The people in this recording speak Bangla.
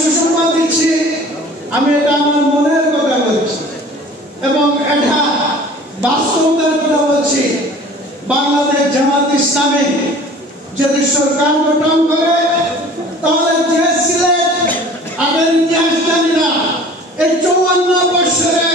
সুসংবাদ দিচ্ছি, আমি এটা আমার মনের কথা বলছি এবং এটা বাস্তবতার কথা বলছি। বাংলাদেশ জামাত ইসলামী যদি সরকার গঠন করে, তাহলে যে সিলেট আগের ইতিহাসকারীরা এই 54 বছরে